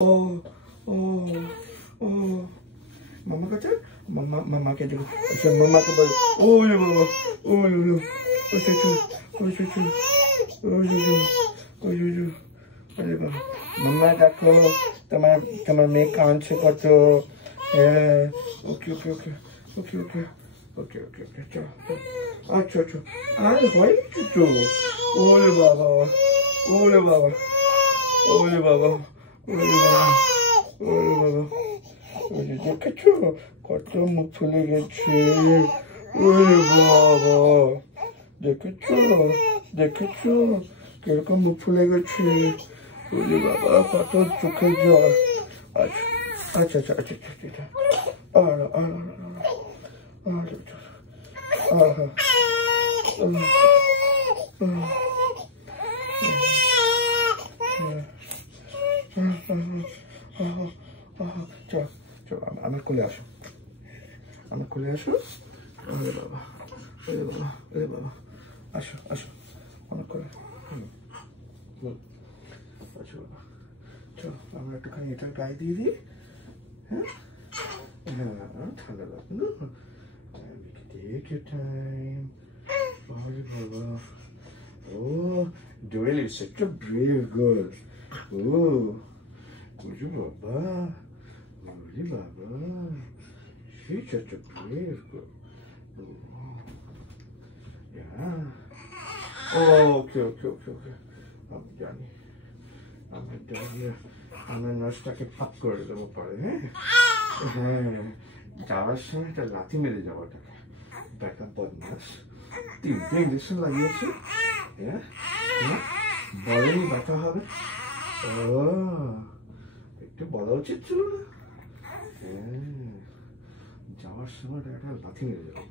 Oh, oh, oh. Mama kata, mama kata, macam mama tu baru. Oh ya baba, oh ya ya, oh cucu, oh cucu, oh cucu, oh cucu. अरे बाबा, मम्मा देखो, तुम्हारा मैं कान से कटो, okay okay okay okay okay okay okay okay चलो, अच्छा अच्छा, आज होई चुचु, ओले बाबा, ओले बाबा, ओले बाबा, ओले बाबा, ओले बाबा, ओले देखो, कटो मुख फुले गए, ओले बाबा, देखो, किरको मुख फुले गए. ওরে বাবা কত চোখের জল আচ্ছা আচ্ছা আচ্ছা আচ্ছা আর আর চল আমার কোলে আসো ওরে বাবা আসো আমার কোলে চলো আমরা একটুখানি এটার গায়ে দিয়ে দিই হ্যাঁ ঠান্ডা লাগবে না take your time আরে বাবা oh Joel is such a brave girl oh কুজু বাবা ওরে বাবা she's such a brave girl yeah okay আমি জানি আমার নষ্টাকে ফাঁক করে দেবো পরে হ্যাঁ যাওয়ার সময় একটা লাথি মেরে যাওয়াটাকে ব্যাটা বদমাস 3টে ইঞ্জেকশন লাগিয়েছে বড়ই ব্যথা হবে ও একটু বলা উচিত ছিল না যাওয়ার সময় একটা লাথি মেরে যাবো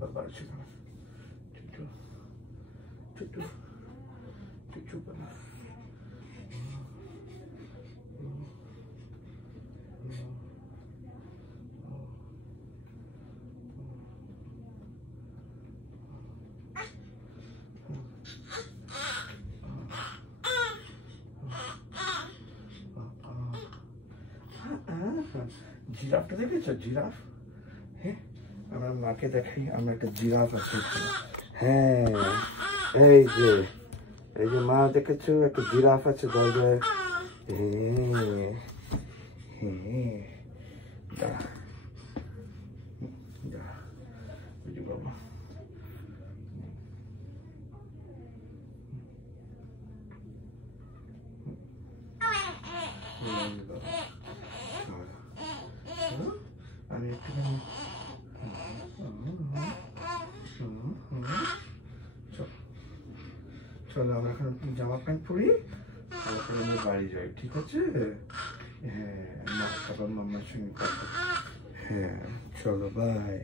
বাবা ছিল চুচু বানা জিরাফটা দেখেছো জিরাফ হ্যাঁ আমরা মাকে দেখাই আমরা একটা জিরাফ আছে হ্যাঁ এই যে মা দেখেছো একটা জিরাফ আছে দরজায় বাবা আমি একটুখানি চলো আমরা এখন জামা প্যান্ট পরি তারপরে আমরা বাড়ি যাই ঠিক আছে হ্যাঁ মা বাবার মামার সঙ্গে কথা হ্যাঁ চলো বাই